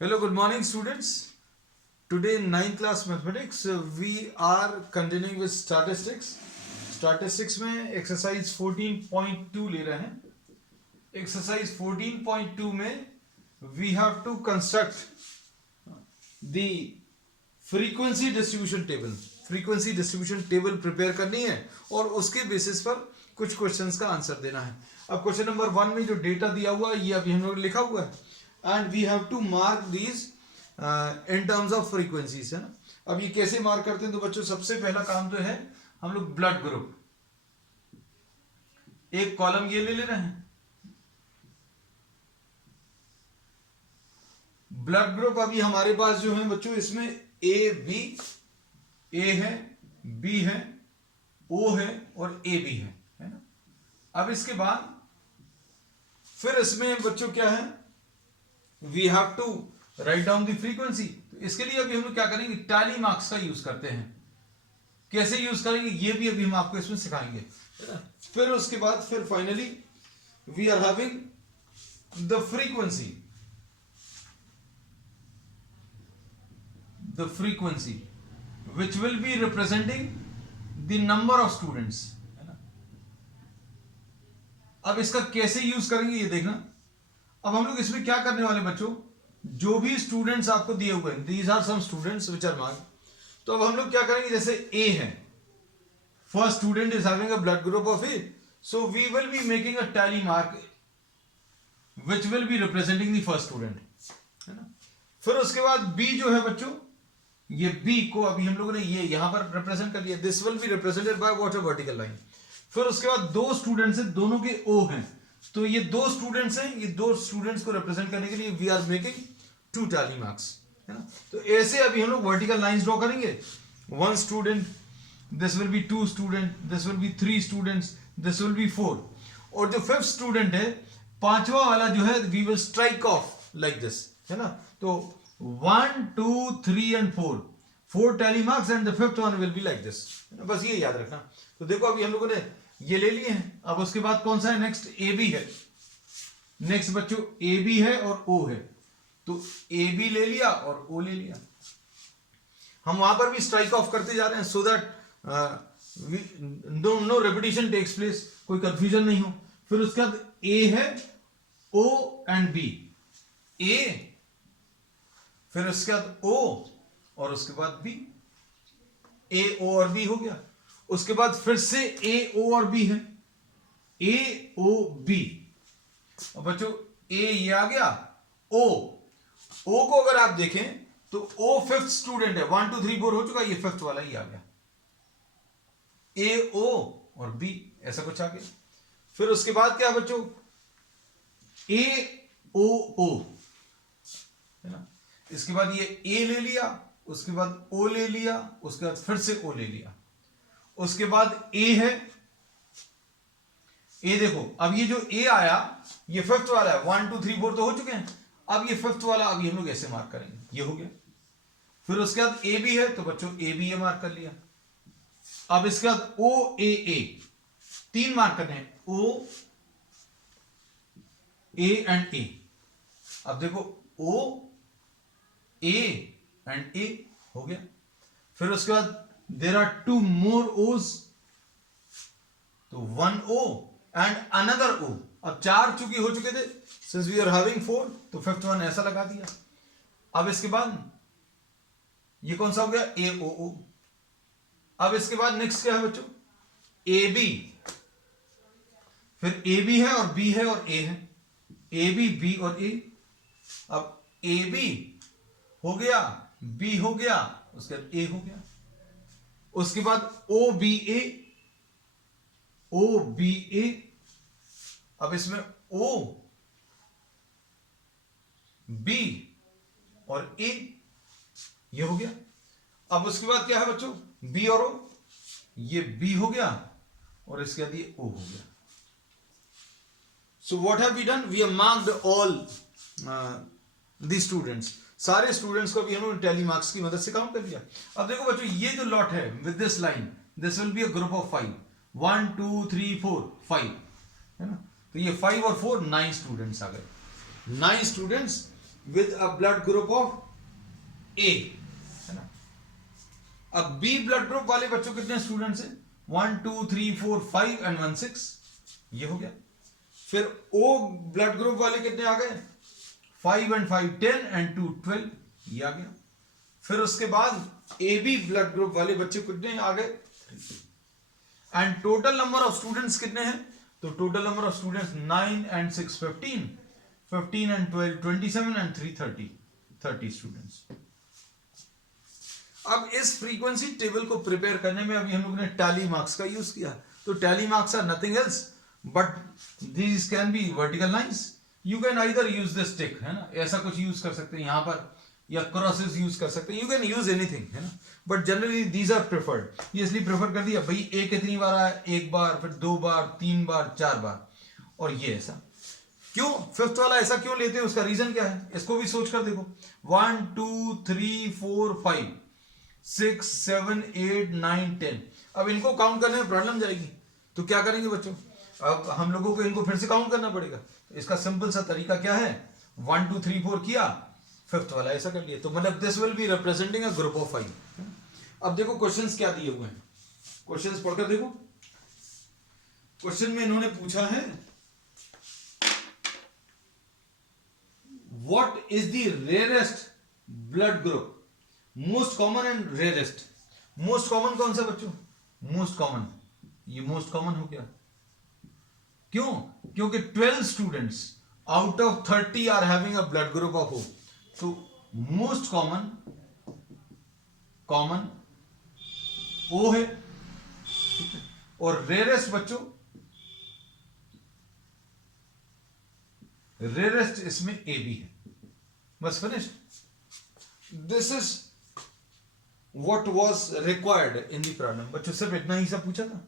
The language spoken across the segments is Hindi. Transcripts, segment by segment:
Hello, good morning, students. Today in 9th class mathematics, we are continuing with statistics. Statistics में exercise 14.2 ले रहे हैं. Exercise 14.2 में we have to construct the frequency distribution table. Frequency distribution table prepare करनी है और उसके बेसिस पर कुछ क्वेश्चंस का आंसर देना है. अब क्वेश्चन नंबर 1 में जो डेटा दिया हुआ है ये अभी हम लोग लिखा हुआ है and we have to mark these in terms of frequencies, है ना. अब ये कैसे मार्क करते हैं तो बच्चों सबसे पहला काम तो है हम लोग ब्लड ग्रुप, एक कॉलम ये ले रहे हैं. ब्लड ग्रुप अभी हमारे पास जो है बच्चों इसमें ए बी, ए है, बी है, ओ है और ए बी है ना. अब इसके बाद फिर इसमें बच्चों क्या है, we have to write down the frequency. तो इसके लिए अभी हम लोग क्या करेंगे, टैली मार्क्स का यूज करते हैं. कैसे यूज करेंगे ये भी अभी हम आपको इसमें सिखाएंगे. फिर उसके बाद फिर finally we are having the frequency, the frequency which will be representing the number of students, है ना. अब इसका कैसे यूज करेंगे ये देखना. अब हम लोग इसमें क्या करने वाले बच्चों, जो भी स्टूडेंट्स आपको दिए हुए हैं, these are some students which are marked. तो अब हम लोग क्या करेंगे, जैसे A है, first student is having a blood group of A, so we will be making a tally mark which will be representing the first student, है ना. फिर उसके बाद B जो है बच्चों, ये B को अभी हम लोगों ने ये यहां पर रिप्रेजेंट कर लिया. This will be represented by what, a vertical line. फिर उसके बाद दो स्टूडेंट्स हैं, दोनों के O हैं, तो ये दो स्टूडेंट्स हैं, ये दो स्टूडेंट्स को रिप्रेजेंट करने के लिए we are making two tally marks, है ना. तो ऐसे अभी हम लोग वर्टिकल लाइंस ड्रॉ करेंगे. One student, this will be two student, this will be three students, this will be four. और जो फिफ्थ स्टूडेंट है, पांचवा वाला जो है, we will strike off like this, है ना. तो 1 2 3 and 4 tally marks and the fifth one will be like this. बस ये याद रखना. तो देखो अभी हम लोगों ने ये ले लिए हैं. अब उसके बाद कौन सा है, नेक्स्ट ए बी है. नेक्स्ट बच्चों ए बी है और ओ है, तो ए बी ले लिया और ओ ले लिया. हम वहां पर भी स्ट्राइक ऑफ करते जा रहे हैं so that no repetition takes place, कोई कंफ्यूजन नहीं हो. फिर उसके बाद ए है, ओ एंड बी, ए, फिर उसके बाद ओ और उसके बाद बी, ए ओ और बी हो गया. उसके बाद फिर से ए ओ और बी है, ए ओ बी. और बच्चों ए ये आ गया, ओ को अगर आप देखें तो ओ फिफ्थ स्टूडेंट है, 1 2 3 4 हो चुका, ये फिफ्थ वाला ही आ गया, ए ओ और बी, ऐसा कुछ आ गया. फिर उसके बाद क्या है बच्चों, ए ओ, है ना. इसके बाद ये ए ले लिया, उसके बाद ओ ले लिया, उसके बाद फिर से ओ ले लिया. उसके बाद ए है, ए देखो अब ये जो ए आया ये फिफ्थ वाला है, 1 2 3 4 तो हो चुके हैं. अब ये फिफ्थ वाला अभी हम लोग ऐसे मार्क करेंगे, ये हो गया. फिर उसके बाद ए बी है, तो बच्चों ए बी ए मार्क कर लिया. अब इसके बाद ओ ए, तीन मार्क करने हैं, ओ ए एंड ए. अब देखो ओ ए एंड ए हो गया. फिर उसके बाद देर आर टू मोर ओज, तो वन ओ एंड अनदर ओ. अब चार चूंकि हो चुके थे, सिंस वी आर हैविंग 4, तो फिफ्थ वन ऐसा लगा दिया. अब इसके बाद ये कौन सा हो गया, ए ओ. अब इसके बाद नेक्स्ट क्या है बच्चों, ए बी. फिर ए बी है और बी है और ए है, ए बी बी और ए. अब ए बी हो गया, बी हो गया, उसके बाद ए हो गया. उसके बाद ओ बी ए, ओ बी ए. अब इसमें ओ बी और ए, ये हो गया. अब उसके बाद क्या है बच्चों, बी और ओ, ये बी हो गया और इसके बाद ये ओ हो गया. So what have we done, we have marked all the students. सारे स्टूडेंट्स को भी हम लोग टैली मार्क्स की मदद से काउंट कर लिया. अब देखो बच्चों ये जो लॉट है with this line, this will be a group of 5, 1 2 3 4 5, है ना. तो ये 5 और 4 9 स्टूडेंट्स आ गए. 9 students with a blood group of A, है ना। अब बी ब्लड ग्रुप वाले बच्चों कितने स्टूडेंट्स हैं? 1 2 3 4 5 एंड 1 6, ये हो गया। फिर ओ ब्लड ग्रुप वाले कितने आ गए? 5 एंड 5 10 एंड 2 12, ये आ गया। फिर उसके बाद ए बी ब्लड ग्रुप वाले बच्चे कितने आ गए? And total number of students कितने हैं? तो total number of students 9 and 6 15, 15 and 12 27 and 3 30 students. अब इस फ्रीक्वेंसी टेबल को प्रिपेयर करने में अभी हम लोग ने टैली मार्क्स का यूज किया। तो tally marks are nothing else but these can be vertical lines. You can either use this tick, है ना, ऐसा कुछ यूज कर सकते हैं यहां पर, या क्रॉसेस यूज कर सकते हैं, यू कैन यूज एनीथिंग, है ना, but generally these are preferred. ये इसलिए प्रेफर कर दिया भाई ए कितनी बार आया? एक बार, फिर 2 बार, 3 बार, 4 बार, और ये ऐसा क्यों? फिफ्थ वाला ऐसा क्यों लेते हैं? उसका रीजन क्या है? इसको भी सोच कर देखो। 1 2 3 4 5 6 7 8 9 10। अब इनको काउंट करने में प्रॉब्लम जाएगी, तो क्या करेंगे बच्चों? अब हम लोगों को इनको फिर से काउंट करना पड़ेगा। इसका सिंपल सा तरीका क्या है? 1 2 3 4 किया, फिफ्थ वाला ऐसा कर लिया, तो मतलब this will be representing a group of 5। अब देखो क्वेश्चंस क्या दिए हुए हैं, क्वेश्चंस पढ़कर देखो। क्वेश्चन में इन्होंने पूछा है what is the rarest blood group? Most common and rarest. Most common कौन सा बच्चों? मोस्ट कॉमन, ये मोस्ट कॉमन हो गया। क्यों? क्योंकि 12 students out of 30 are having a blood group of O। तो मोस्ट कॉमन O है, और रेयरेस्ट बच्चों, रेयरेस्ट इसमें AB है। बस finished. This is what was required in the problem. बच्चों सिर्फ इतना ही सब पूछा था।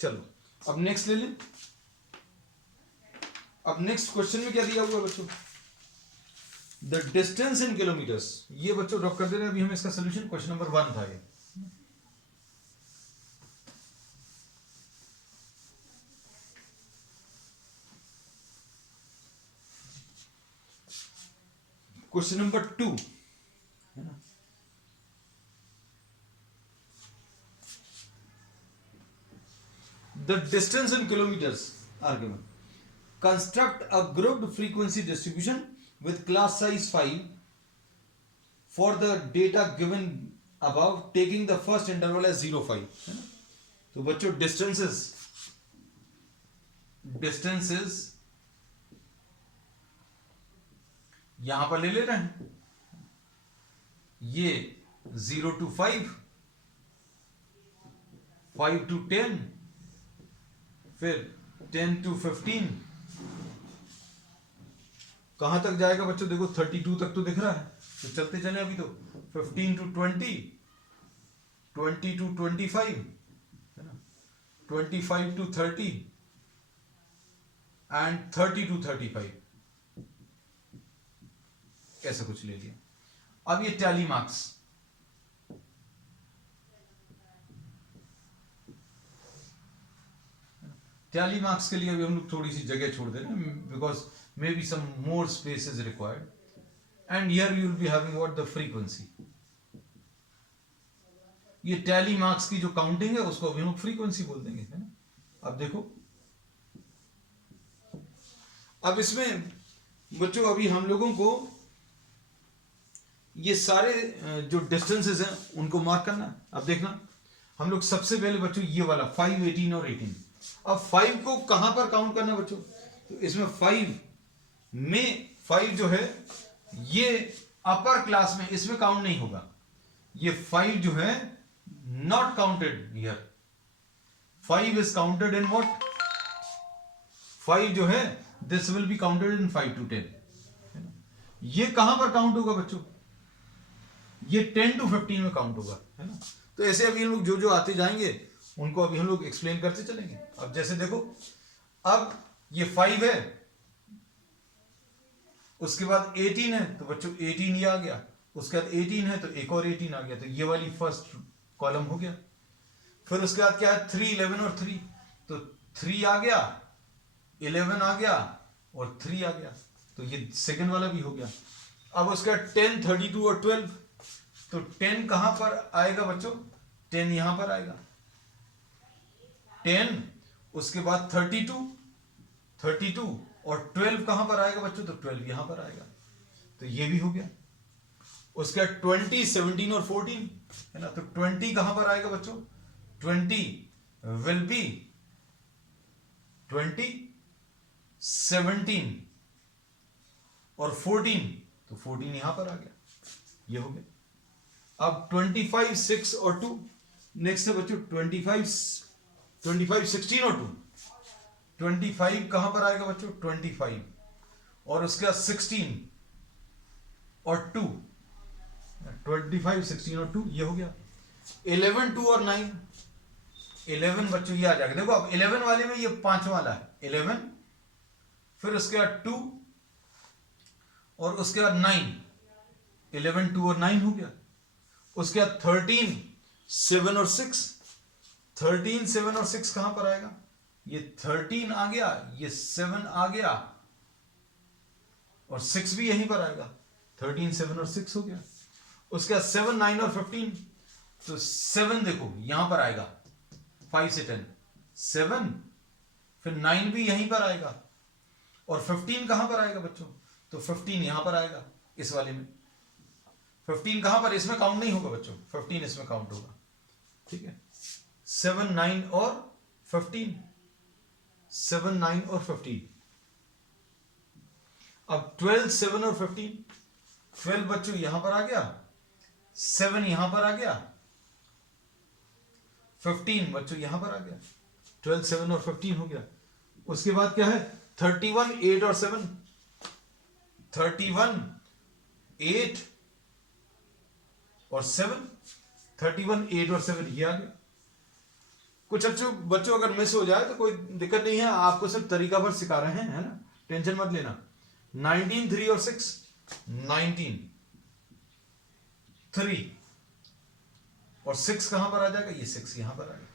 चलो अब नेक्स्ट ले लें। अब नेक्स्ट क्वेश्चन में क्या दिया हुआ बच्चों? The distance in kilometres. ये बच्चों ड्रॉप कर दे रहे हैं, अभी हम इसका सोल्यूशन, क्वेश्चन नंबर 1 था ये। Question number 2, the distance in kilometers are given. Construct a grouped frequency distribution with class size 5 for the data given above, taking the first interval as 0 5, है ना? तो बच्चों distances यहां पर ले रहे हैं, ये 0 to 5, 5 to 10, फिर 10 to 15, कहां तक जाएगा बच्चों? देखो 32 तक तो दिख रहा है, तो चलते चले अभी तो 15 to 20, 20 to 25, है ना, 25 to 30 एंड 30 to 35, ऐसा कुछ ले लिया। अब ये टैली मार्क्स, टैली मार्क्स के लिए अभी हम लोग थोड़ी सी जगह छोड़ दे रहे हैं, because may be some more space is required, and here we will be having what the frequency. ये टैली मार्क्स की जो काउंटिंग है उसको अभी हम लोग फ्रीक्वेंसी बोल देंगे, है ना। अब देखो, अब इसमें बच्चों अभी हम लोगों को ये सारे जो डिस्टेंसेस हैं उनको मार्क करना। अब देखना, हम लोग सबसे पहले बच्चों ये वाला 5 18 और 18, अब 5 को कहां पर काउंट करना बच्चों? तो इसमें 5 जो है ये अपर क्लास में, इसमें काउंट नहीं होगा। ये 5 जो है not counted here. 5 is counted in what? 5 जो है this will be counted in 5 to 10। ये कहां पर काउंट होगा बच्चों? ये 10 to 15 में काउंट होगा, है ना। तो ऐसे अभी हम लोग जो जो आते जाएंगे उनको अभी हम लोग एक्सप्लेन करते चलेंगे। अब जैसे देखो, अब ये 5 है, उसके बाद 18 है, तो बच्चों 18 ये आ गया, उसके बाद 18 है तो एक और 18 आ गया, तो ये वाली फर्स्ट कॉलम हो गया। फिर उसके बाद क्या है? 3 11 और 3, तो 3 आ गया, 11 आ गया और 3 आ गया, तो ये सेकंड वाला भी हो गया। अब उसका 10, 32 और 12, तो 10 कहां पर आएगा बच्चों? 10 यहां पर आएगा, 10, उसके बाद 32 और 12 कहां पर आएगा बच्चों? तो 12 यहां पर आएगा, तो ये भी हो गया। उसका 20, 17 और 14 है ना, तो 20 कहां पर आएगा बच्चों? 20 विल बी 20, 17 और 14, तो 14 यहां पर आ गया, ये हो गया। अब 25, 6 और 2, नेक्स्ट है बच्चों 25, 16 और 2, 25 कहां पर आएगा बच्चों? 25 और उसके बाद 16 और 2, 25, 16 और 2, ये हो गया। 11, 2 और 9, 11 बच्चों ये आ जाएगा। देखो अब 11 वाले में ये 5 वाला है 11, फिर उसके बाद 2 और उसके बाद 9, 11, 2 और 9 हो गया। उसके बाद 13, 7 और 6, 13, 7 और 6 कहां पर आएगा? ये 13 आ गया, ये 7 आ गया और 6 भी यहीं पर आएगा, 13, 7 और 6 हो गया। उसके बाद 7, 9 और 15, तो 7 देखो यहां पर आएगा 5 से 10, 7, फिर 9 भी यहीं पर आएगा और 15 कहां पर आएगा बच्चों? तो 15 यहां पर आएगा इस वाले में। 15 कहां पर? इसमें काउंट नहीं होगा बच्चों, 15 इसमें काउंट होगा, ठीक है। 7, 9 और 15, 7, 9 और 15। अब 12, 7 और 15, 12 बच्चों यहां पर आ गया, 7 यहां पर आ गया, 15 बच्चों यहां पर आ गया, 12, 7 और 15 हो गया। उसके बाद क्या है? 31, 8 और 7, 31, 8 और 7, 31, 8 और 7 ये आ गया। कुछ बच्चों अगर मिस हो जाए तो कोई दिक्कत नहीं है, आपको सिर्फ तरीका पर सिखा रहे हैं, है ना, टेंशन मत लेना। 19, 3 और 6, 19, 3 और 6 कहां पर आ जाएगा? ये 6 यहां पर आ गया।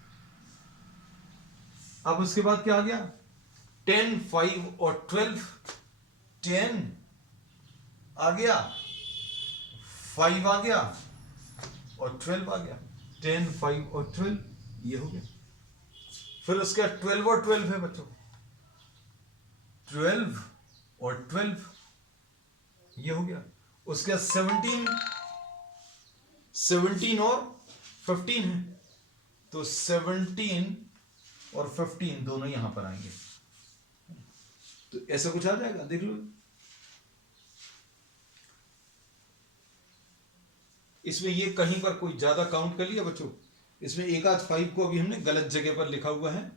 अब उसके बाद क्या आ गया? 10, 5 और 12, 10 आ गया, 5 आ गया और 12 आ गया, 10, 5 और 12 ये हो गया। फिर उसके 12 और 12 है बच्चों, 12 और 12 ये हो गया। उसके 17 और 15 है, तो 17 और 15 दोनों यहां पर आएंगे, तो ऐसा कुछ आ जाएगा, देख लो। इसमें ये कहीं पर कोई ज्यादा काउंट कर लिया बच्चों, इसमें एक आध 5 को अभी हमने गलत जगह पर लिखा हुआ है।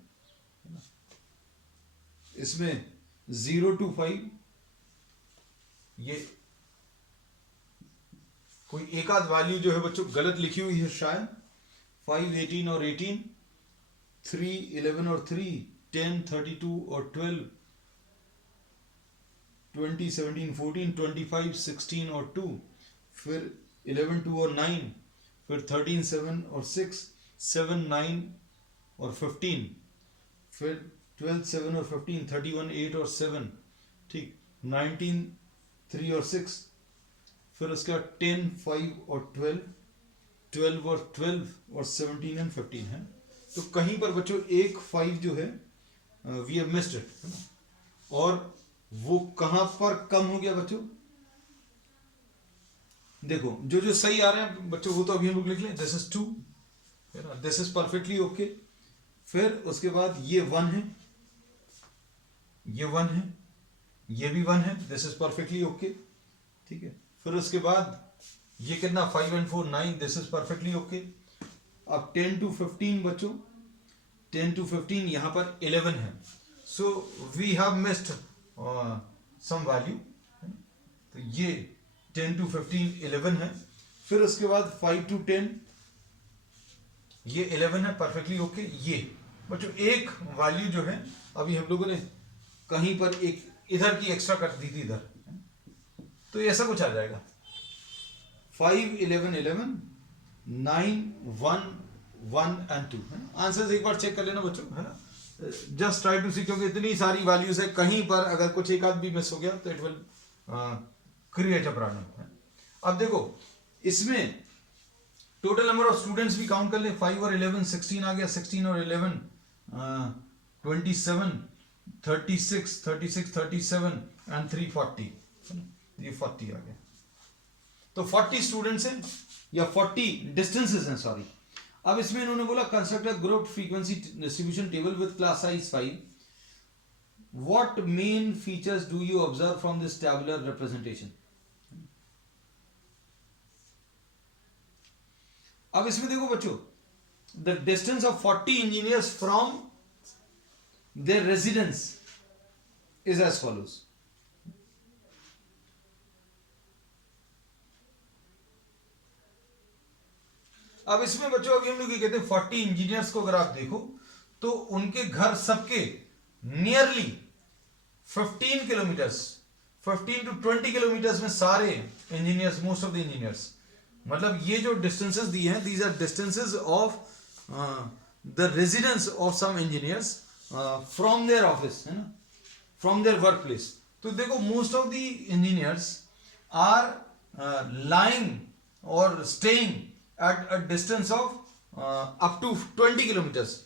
इसमें 0 to 5 ये कोई एक आध वैल्यू जो है बच्चों गलत लिखी हुई है शायद। 5, 18 और 18, 3, 11 और 3, 10, 32 और 12, 20, 17, 14, 25, 16 और 2, फिर 11, 2 और 9, फिर 13, 7 और 6, 7, 9 और 15, फिर 12, 7 और 15, 31, 8 और 7, ठीक, 19, 3 और 6, फिर उसके बाद 10, 5 और 12, 12 और 12 और 17 एंड 15 है। तो कहीं पर बच्चों एक 5 जो है वी हैव मिस्ड इट, है ना, और वो कहां पर कम हो गया बच्चों? देखो जो जो सही आ रहे हैं बच्चों वो तो अभी हम लोग लिख लें, this is 2, this is perfectly okay. फिर उसके बाद ये 1 है, ये 1 है, ये भी 1 है, दिस इज परफेक्टली ओके, ठीक है। फिर उसके बाद ये कितना 5 and 4, 9, this is perfectly okay. अब 10 to 15 बच्चों, 10 to 15 यहां पर 11 है, so we have missed some value, तो ये 10 to 15 11 है। फिर उसके बाद 5 to 10 ये 11 है, परफेक्टली ओके। ये बच्चों एक वैल्यू जो है अभी हम लोगों ने कहीं पर एक इधर की एक्स्ट्रा कर दी थी इधर, तो ऐसा कुछ आ जाएगा 5, 11, 11, 9, 1, 1 and 2, है ना। आंसर्स एक बार चेक कर लेना बच्चों, है ना, जस्ट ट्राई टू सी, क्योंकि इतनी सारी वैल्यूज है, कहीं पर अगर कुछ एक आध भी मिस हो गया तो it will create a problem. अब देखो इसमें टोटल नंबर ऑफ स्टूडेंट्स भी काउंट कर ले, 5 और 11 16 आ गया, 16 और 11 27 36 36 37 एंड 3 40, ये 40 आ गया। तो 40 स्टूडेंट्स हैं या 40 डिस्टेंसेस हैं, सॉरी। अब इसमें इन्होंने बोला construct a group frequency distribution table with class size 5। What main features do you observe from this tabular representation. अब इसमें देखो बच्चों, the distance of 40 engineers from their residence is as follows. अब इसमें बच्चों अभी हम लोग ये कहते हैं 40 इंजीनियर्स को अगर आप देखो तो उनके घर सबके नियरली 15 किलोमीटर्स, 15 to 20 किलोमीटर्स में सारे engineers, most of the engineers, मतलब ये जो डिस्टेंसेस दिए हैं these are distances of the residence of some engineers from their office, है ना, फ्रॉम देयर वर्क प्लेस। तो देखो most of the engineers are lying और staying at a distance of up to 20 kilometres.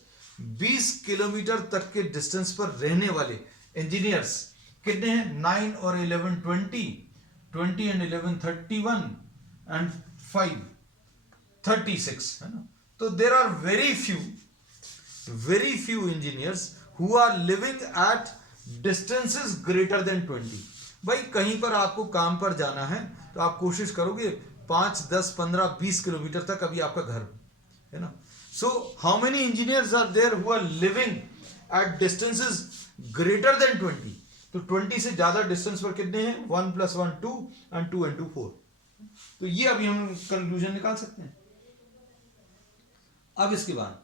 20 kilometre तक के डिस्टेंस पर रहने वाले इंजीनियर्स कितने हैं, 9 और 11 20, 20 एंड 11 31 एंड 5 36, है ना। तो there are very few engineers who are living at distances greater than 20। भाई कहीं पर आपको काम पर जाना है तो आप कोशिश करोगे 5 10 15 20 किलोमीटर तक अभी आपका घर है ना। So how many engineers are there who are living at distances greater than 20। तो 20 से ज्यादा डिस्टेंस पर कितने हैं, 1 + 1 2 एंड 2 × 2 4। तो ये अभी हम कंक्लूजन निकाल सकते हैं। अब इसके बाद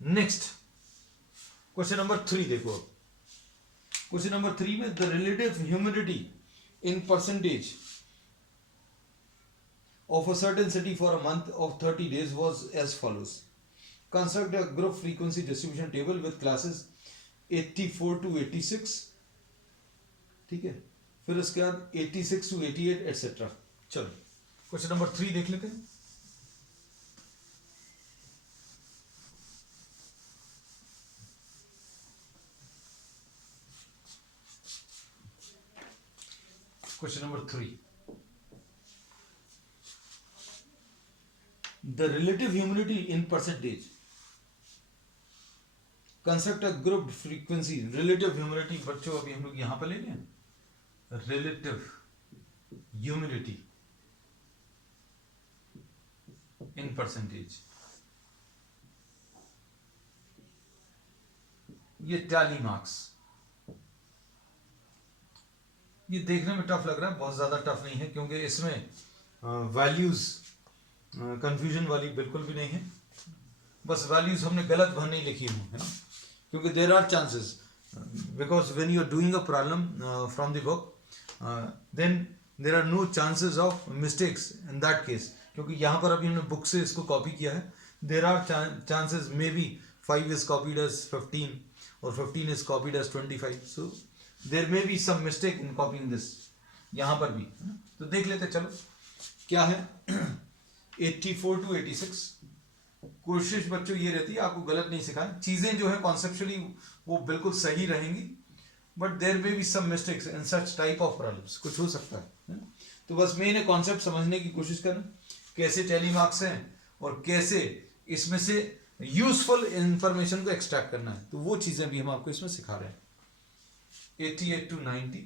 नेक्स्ट क्वेश्चन नंबर 3 देखो। अब क्वेश्चन नंबर 3 में the relative humidity in percentage of a certain city for a month of 30 days was as follows. Construct a group frequency distribution table with classes 84 to 86, ठीक है, फिर उसके बाद 86 to 88 etc. चलो क्वेश्चन नंबर 3 देख लेते हैं। Question number 3. The relative humidity in percentage. Construct a grouped frequency. Relative humidity बच्चों अभी हम लोग यहां पर लेंगे। Relative humidity in percentage. ये टैली मार्क्स, ये देखने में टफ लग रहा है, बहुत ज़्यादा टफ नहीं है क्योंकि इसमें वैल्यूज़ कंफ्यूजन वाली बिल्कुल भी नहीं है। बस वैल्यूज़ हमने गलत भर नहीं लिखी हुई है ना, क्योंकि there are chances because when you are doing a problem from the book then there are no chances of mistakes in that case, क्योंकि यहाँ पर अभी हमने बुक से इसको कॉपी किया है। There are chances may be 5 is copied as 15 और 15 is copied as 25, so there may be some mistake in copying this यहां पर भी। तो देख लेते चलो क्या है। 84 to 86। कोशिश बच्चों ये रहती है आपको गलत नहीं सिखाएं, चीजें जो है कॉन्सेप्चुअली वो बिल्कुल सही रहेंगी, but there may be some mistakes in such type of problems, कुछ हो सकता है। तो बस मेन कॉन्सेप्ट समझने की कोशिश करें, कैसे टैली मार्क्स हैं और कैसे इसमें से यूजफुल इंफॉर्मेशन को एक्सट्रैक्ट करना है, तो वो चीजें भी हम आपको इसमें सिखा रहे हैं। 88 to 90,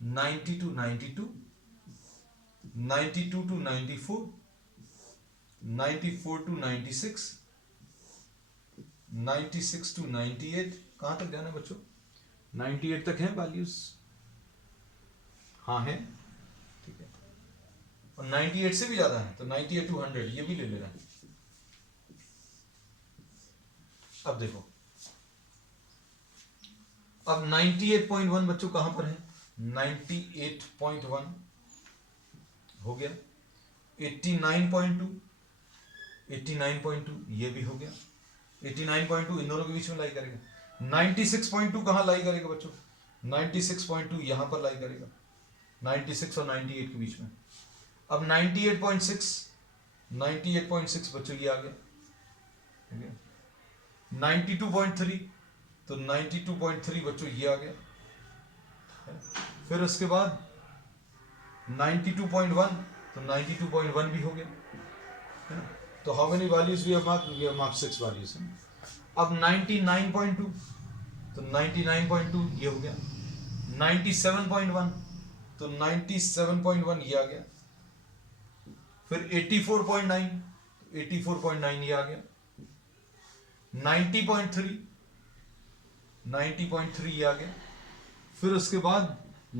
90 to 92, 92 to 94, 94 to 96, 96 to 98। कहां तक जाना है बच्चों, 98 तक है वैल्यूज, हाँ है, ठीक है। और 98 से भी ज्यादा है तो 98 to 100 ये भी ले लेना है। अब देखो, अब 98.1 बच्चों कहां पर है, 98.1 हो गया। 89.2, 89.2 ये भी हो गया। 89.2 इन दोनों के बीच में लाई करेगा। 96.2 कहाँ लाई करेगा बच्चों? 96.2 यहां पर लाई करेगा, 96 और 98 के बीच में। अब 98.6 बच्चों ये आ गया, 92.3 तो 92.3 बच्चों ये आ गया। फिर उसके बाद 92.1 तो 92.1 भी हो गया, है ना? तो how many values we have marked? We have marked 6 values. अब 99.2 तो 99.2 ये हो गया। 97.1 तो 97.1 ये आ गया। फिर 84.9 तो 84.9 ये आ गया। 90.3 90.3 ये आ गया। फिर उसके बाद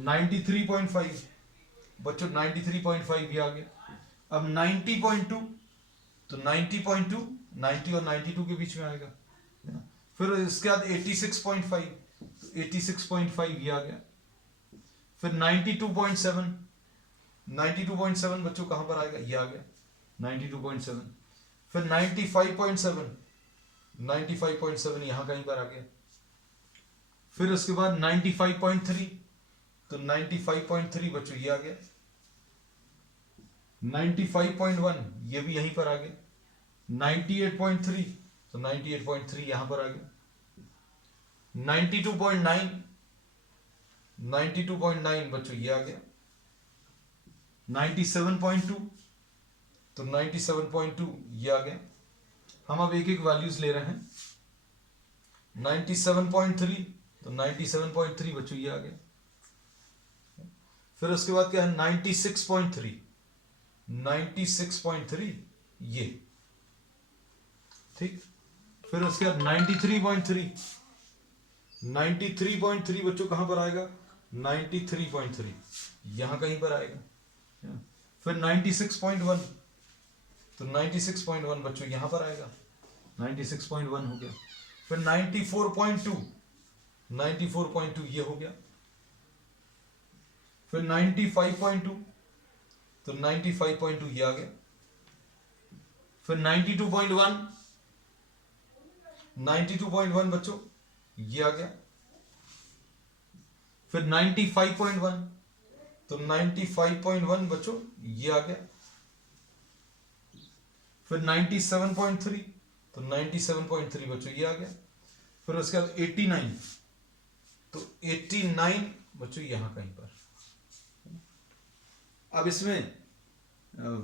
93.5 बच्चों 93.5 ये आ गया। अब 90.2 तो 90.2 90 और 92 के बीच में आएगा, है ना? फिर इसके बाद 86.5 तो 86.5 ये आ गया। फिर 92.7 92.7 बच्चों कहां पर आएगा? ये आ गया 92.7। फिर 95.7 95.7 यहां कहीं पर आ गया। फिर उसके बाद 95.3 तो 95.3 बच्चों ये आ गया। 95.1 ये भी यहीं पर आ गया। 98.3 तो 98.3 यहां पर आ गया। 92.9 92.9 बच्चों ये आ गया। 97.2 तो 97.2 ये आ गया। हम अब एक एक वैल्यूज ले रहे हैं। 97.3 तो 97.3 बच्चों ये आ गया। फिर उसके बाद क्या है? 96.3 96.3 ये, ठीक। फिर उसके बाद 93.3 93.3 बच्चों कहां पर आएगा? 93.3 यहां कहीं पर आएगा। फिर 96.1 तो 96.1 बच्चों यहां पर आएगा, 96.1 हो गया। फिर 94.2 94.2 ये हो गया। फिर 95.2 तो 95.2 ये आ गया। फिर 92.1 92.1 बच्चों ये आ गया। फिर 95.1 तो 95.1 बच्चों ये आ गया। फिर 97.3 तो 97.3 बच्चों ये आ गया। फिर उसके बाद 89 तो 89 बच्चों यहां कहीं पर। अब इसमें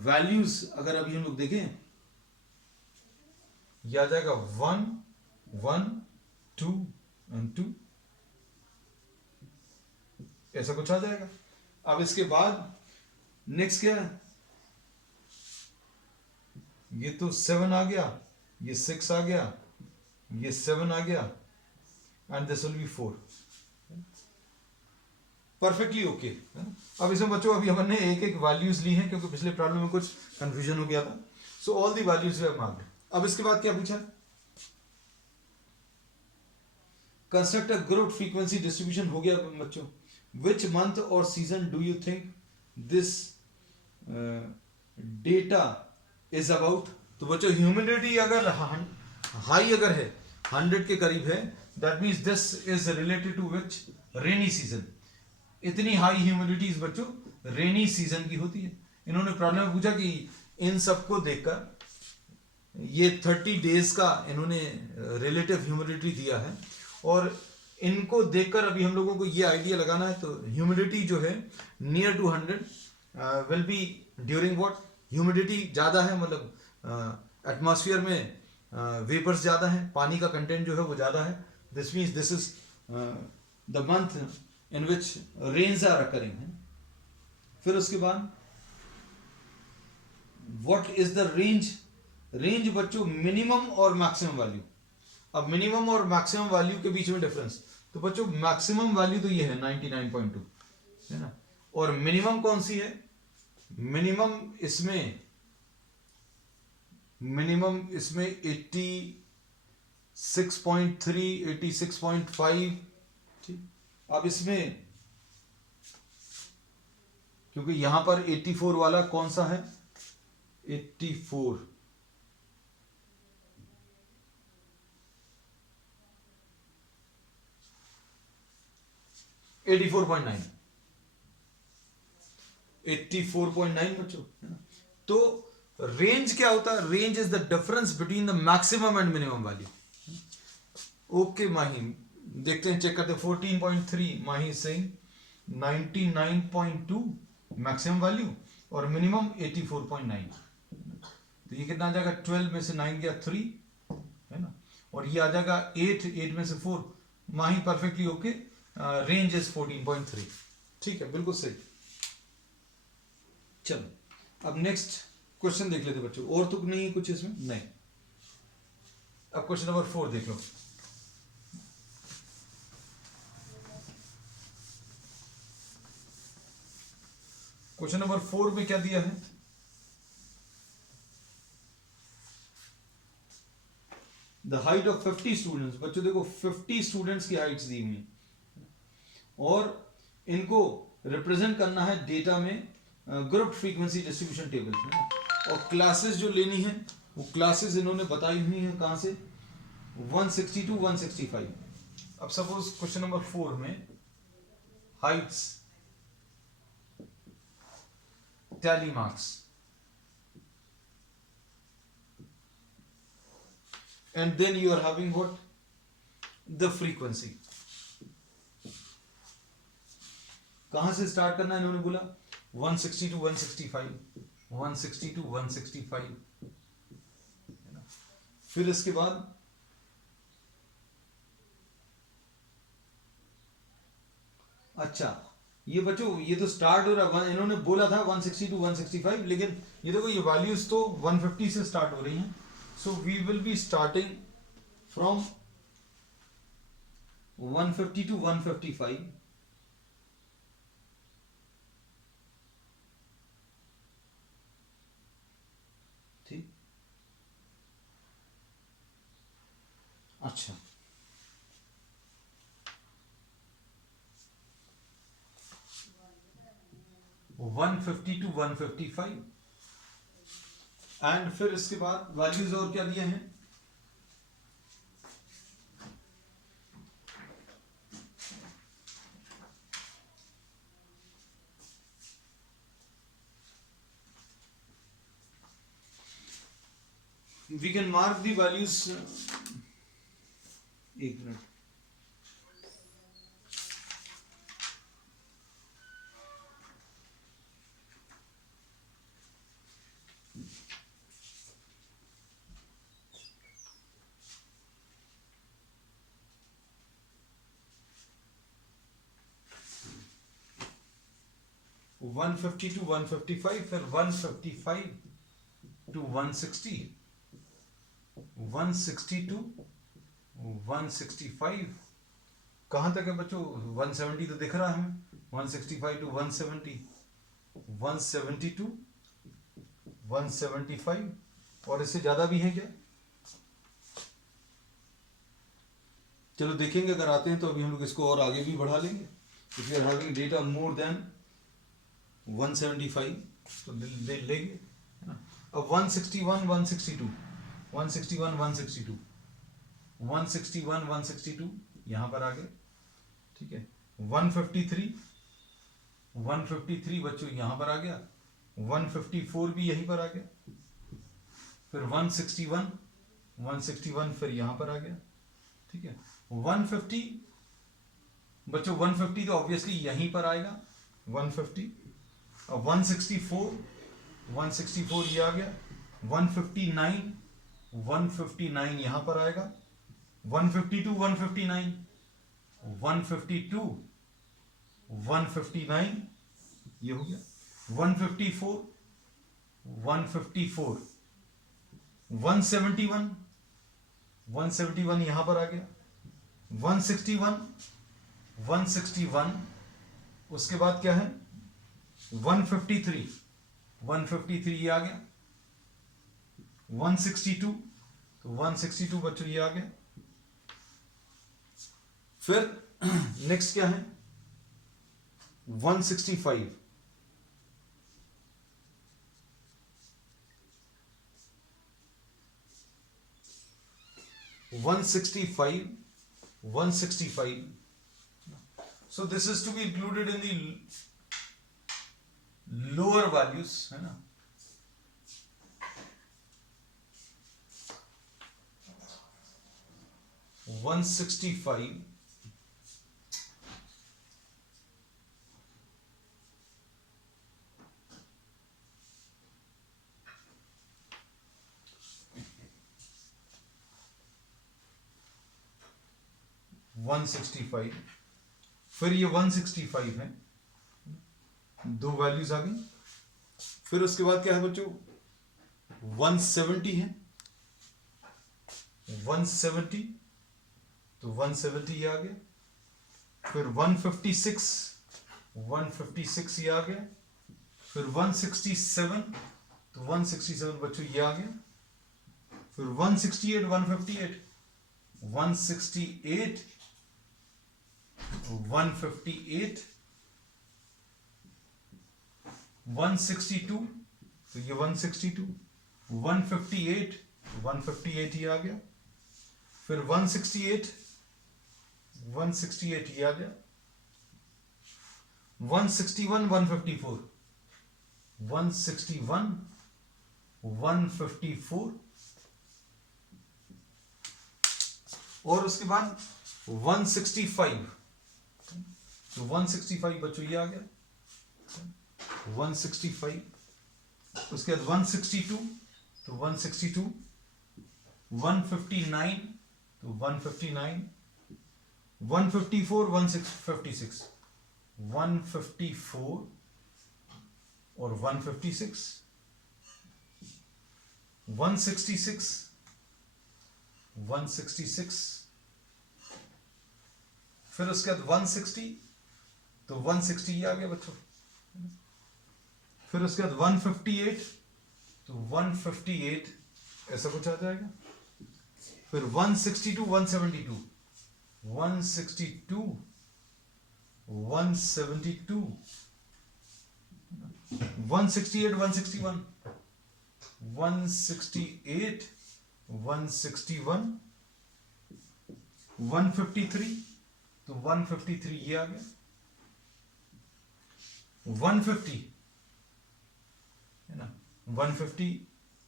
वैल्यूज अगर अभी हम लोग देखें, यह आ जाएगा 1 1 2 एंड 2, ऐसा कुछ आ जाएगा। अब इसके बाद नेक्स्ट क्या है? ये तो 7 आ गया, ये 6 आ गया, ये 7 आ गया and this will B 4, perfectly okay. अब इसमें बच्चों अभी हमने एक एक वैल्यूज ली हैं क्योंकि पिछले प्रॉब्लम में कुछ कंफ्यूजन हो गया था। So all the values we have marked. अब इसके बाद क्या पूछा? Construct a group frequency distribution हो गया बच्चों। विच मंथ और season do you think this data is about? तो बच्चों ह्यूमिडिटी अगर हाई अगर है 100 के करीब है, that means this is related to which? Rainy season. इतनी हाई ह्यूमिडिटी बच्चों रेनी सीजन की होती है। इन्होंने प्रॉब्लम में पूछा कि इन सबको देखकर ये 30 डेज का इन्होंने रिलेटिव ह्यूमिडिटी दिया है और इनको देखकर अभी हम लोगों को ये आइडिया लगाना है। तो ह्यूमिडिटी जो है near to 100 will be during what? Humidity ज्यादा है, मतलब एटमॉस्फेयर में वेपर्स ज्यादा है, पानी का कंटेंट जो है वो ज्यादा है। This means this is the month in which rains are occurring है। फिर उसके बाद what is the range? Range बच्चों मिनिमम और मैक्सिमम वैल्यू। अब मिनिमम और मैक्सिमम वैल्यू के बीच में डिफरेंस, तो बच्चों मैक्सिमम वैल्यू तो ये है 99.2, है ना? और मिनिमम कौन सी है? मिनिमम इसमें 86.3 86.5, ठीक। अब इसमें क्योंकि यहां पर 84 वाला कौन सा है? 84 84.9, 84.9 बच्चों, है ना। तो रेंज क्या होता है? Range is the difference between the maximum and minimum value. Okay Mahi, देखते हैं, चेक करते हैं। 14.3 माही सिंह, 99.2 मैक्सिमम वैल्यू और मिनिमम 84.9। तो ये कितना आ जाएगा? 12 में से 9 गया 3, है ना, और ये आ जाएगा 8 में से 4। माही परफेक्टली ओके। Range is 14.3। ठीक है, बिल्कुल सही। चलो अब नेक्स्ट क्वेश्चन देख लेते बच्चों। और तो नहीं है कुछ इसमें? नहीं। अब क्वेश्चन नंबर 4 देख लो। क्वेश्चन नंबर 4 में क्या दिया है? The height of 50 students. बच्चों देखो 50 स्टूडेंट्स की हाइट्स दी हुई है और इनको रिप्रेजेंट करना है डेटा में ग्रुप फ्रीक्वेंसी डिस्ट्रीब्यूशन टेबल, है ना। और क्लासेस जो लेनी है वो क्लासेस इन्होंने बताई हुई है कहां से? 160 टू 165। अब सपोज क्वेश्चन नंबर 4 में Heights, tally marks, and then you are having what? The frequency. कहां से स्टार्ट करना है? इन्होंने बोला 160 टू 165, 160 टू 165, है ना। फिर इसके बाद अच्छा, ये बच्चों ये तो स्टार्ट हो रहा है, इन्होंने बोला था 160 टू 165, लेकिन ये देखो ये वैल्यूज तो 150 से स्टार्ट हो रही हैं। So we will be starting from 150 to 155, ठीक। अच्छा, 150 टू 155 एंड फिर इसके बाद वैल्यूज और क्या दिए हैं? We can mark the values. एक मिनट, वन फिफ्टी टू 155, फिर 155 टू 160, 160 टू 165। कहां तक है बच्चों? 170 तो दिख रहा है हमें। 165 टू 170, 170 टू 175, और इससे ज्यादा भी है क्या? चलो देखेंगे, अगर आते हैं तो अभी हम लोग इसको और आगे भी बढ़ा लेंगे। If you are having data more than 175 तो ले लेंगे, है ना। अब 161 162, 161 162, 161 162 यहां पर आ गए, ठीक है। 153 153 बच्चों यहां पर आ गया, 154 भी यहीं पर आ गया, फिर 161 161 फिर यहां पर आ गया, ठीक है। 150 बच्चों 150 तो ऑब्वियसली यहीं पर आएगा 150। अब 164 ये आ गया, 159 159 यहां पर आएगा, 152 159 152 159 ये हो गया, 154 154 171 171 यहां पर आ गया, 161 161 उसके बाद क्या है 153 153 ये आ गया, 162 तो 162 बच्चों ये आ गया। फिर नेक्स्ट क्या है 165 165 165। So this is to be included in the lower values, है ना. One 65 165, फिर ये 165 है, दो वैल्यूज आ गई. फिर उसके बाद क्या है बच्चों, 170 है, 170, तो 170 ये आ गया. फिर 156, 156 ये आ गया. फिर 167, तो 167 बच्चों ये आ गया. फिर 168, 158, 168, 158, 162, तो ये 162, 158, 158 ये आ गया. फिर 168, 168 ये आ गया. 161, 154, 161, 154, और उसके बाद 165, तो 165 बच्चों ये आ गया. 165, उसके बाद 162, तो 162, 159, तो 159, 154, 156, 154 और 156, 166, 166, फिर उसके बाद 160, तो 160 ये आ गया बच्चों. फिर उसके बाद 158, तो 158 ऐसा कुछ आ जाएगा. फिर 162, 172, 162, 172, 168, 161, 168, 161, 153, तो 153 ये आ गया. 150 है ना, 150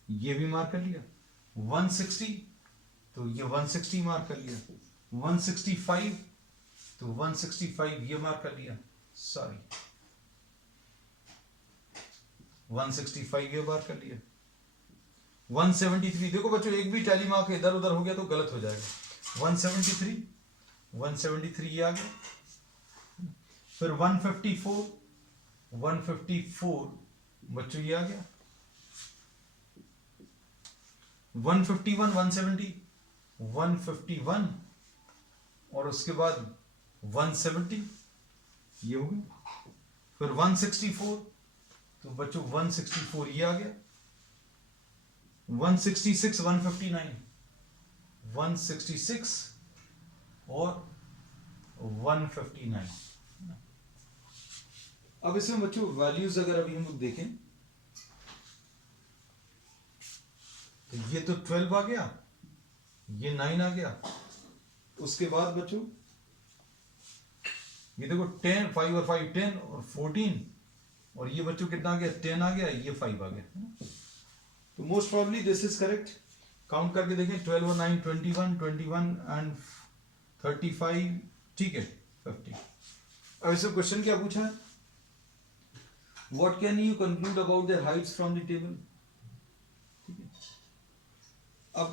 ये भी मार्क कर लिया. 160, तो ये 160 मार्क कर लिया. 165, तो 165 ये मार्क कर लिया. सॉरी, 165 ये मार्क कर लिया. 173, देखो बच्चों एक भी टैली मार्क इधर उधर हो गया तो गलत हो जाएगा. 173, 173 ये आ गया. फिर 154, 154 बच्चों ये आ गया. 151, 170, 151, और उसके बाद 170 ये हो गया. फिर 164, तो बच्चों 164 ये आ गया. 166, 159, 166 और 159. अब इसमें बच्चों वैल्यूज अगर अभी हम लोग देखें तो ये तो 12 आ गया, ये 9 आ गया. उसके बाद बच्चों ये देखो 10, 5 और 5 10 और 14, और ये बच्चों कितना आ गया, 10 आ गया, ये 5 आ गया. तो most probably this is correct. Count करके देखें, 12 और 9 21, 21 एंड 35, ठीक है 50. अब इसमें क्वेश्चन क्या पूछा है, What can you conclude about their heights from the table? ठीक है. अब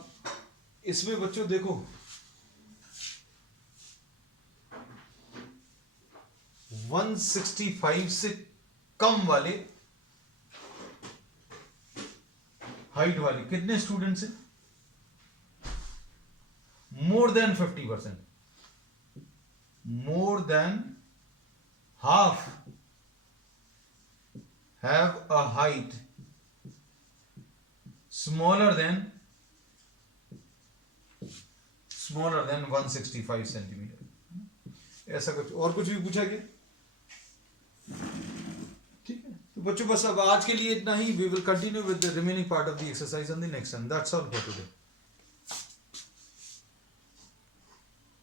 इसमें बच्चों देखो 165 से कम वाले हाइट वाले कितने स्टूडेंट्स हैं? More than 50%, more than half have a height smaller than 165 centimetre. ऐसा कुछ और कुछ भी पूछा गया. ठीक है, तो बच्चों बस अब आज के लिए इतना ही. We will continue with the remaining part of the exercise on the next one. That's all for today.